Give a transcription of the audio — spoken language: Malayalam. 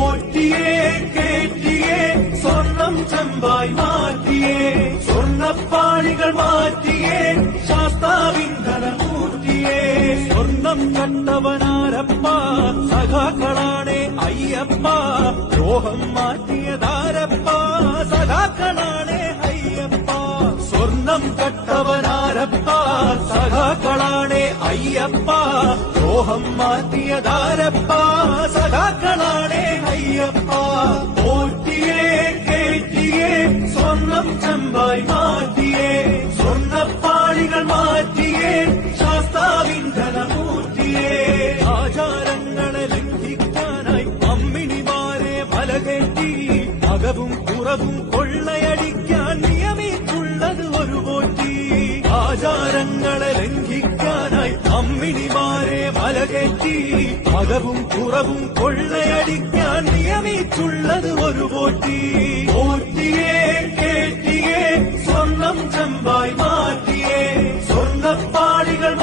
ഓട്ടിയേ കേറ്റിയേ സ്വർണം ചെമ്പായി മാറ്റിയേ സ്വർണ്ണപ്പാളികൾ മാറ്റിയേ ശാസ്താവിൻ ധനമൂർത്തിയേ സ്വർണം കണ്ടവനാരപ്പ സഖാക്കളാണേ അയ്യപ്പ ദ്രോഹം മാറ്റിയതാരപ്പ സഖാക്കളാണേ അയ്യപ്പ സ്വർണം കട്ടവനാരപ്പ സഖാക്കളാണേ അയ്യപ്പ ദ്രോഹം മാറ്റിയതാരപ്പ സഖാക്കളാണേ അയ്യപ്പ ഓട്ടിയേ കേറ്റിയേ സ്വർണം ചെമ്പായി മാറ്റിയേ സ്വർണ്ണപ്പാളികൾ മാറ്റിയേ ശാസ്താവിൻ ധനമൂർത്തിയേ ആചാരങ്ങളെ ലംഘിക്കാനായി അമ്മിണിമാരെ മലകേറ്റി അകവും പുറവും കൊള്ളയടിക്കാൻ നിയമിച്ചുള്ളത് ഒരു പോറ്റി ആചാരങ്ങളെ ലംഘിക്കാനായി അമ്മിണിമാരെ മലകേറ്റി അകവും പുറവും കൊള്ളയടിക്കാൻ നിയമിച്ചുള്ളത് ഒരു പോറ്റി ഓട്ടിയേ കേറ്റിയേ സ്വർണം ചെമ്പായി മാറ്റിയേ സ്വർണ്ണപ്പാളികൾ